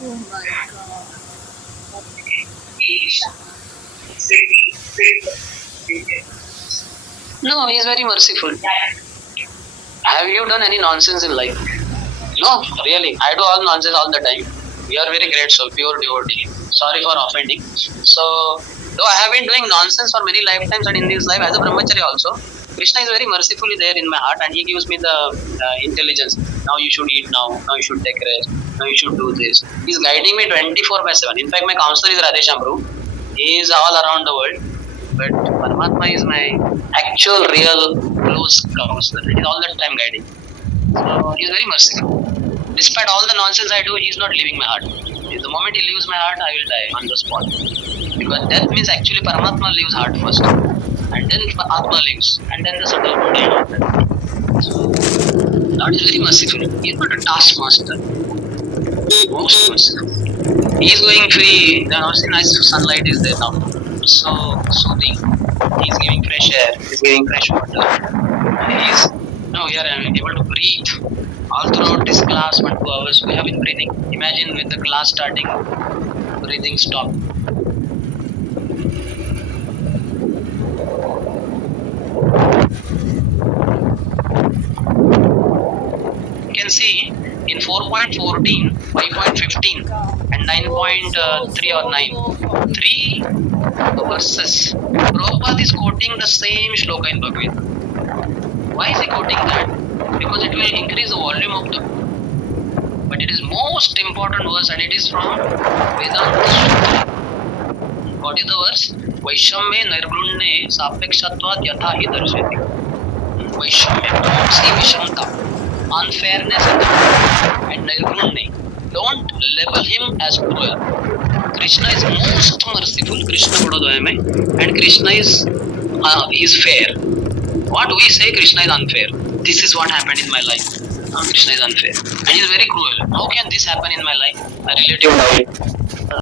Oh my god. No, he is very merciful. Have you done any nonsense in life? No, really. I do all nonsense all the time. You are very grateful, pure devotee. Sorry for offending. So, though I have been doing nonsense for many lifetimes and in this life as a brahmachari also, Krishna is very mercifully there in my heart and he gives me the intelligence. Now you should eat now. Now you should take rest. Now you should do this. He is guiding me 24 by 7. In fact, my counselor is Radhe Shambhu. He is all around the world. But Paramatma is my actual, real, close counselor. He is all the time guiding. So he is very merciful. Despite all the nonsense I do, he is not leaving my heart. The moment he leaves my heart, I will die on the spot. Because death means actually Paramatma leaves heart first. And then Atma leaves. And then the subtle body and all that. So God is very merciful. He is not a taskmaster. Most merciful. He is going free. The nice sunlight is there now. So soothing. He is giving fresh air. He is giving fresh water. He is now we are able to breathe all throughout this class 1 2 hours. We have been breathing. Imagine with the class starting, breathing stop. You can see in 4.14, 5.15, and 9.3 or 9, three verses. Prabhupada is quoting the same shloka in Bhagavad Gita. Why is he quoting that? Because it will increase the volume of the book. But it is most important verse and it is from Vedanta Sutra. What is the verse? Vaishamye nirgunne sapekshatvat yatha hi darshati. Vaishamya, don't see vishamta, unfairness in the world. And nirgunne, don't label him as cruel. Krishna is most merciful, Krishna bodo mein, and Krishna is fair. What we say Krishna is unfair. This is what happened in my life. Krishna is unfair. And he is very cruel. How can this happen in my life? A relative died.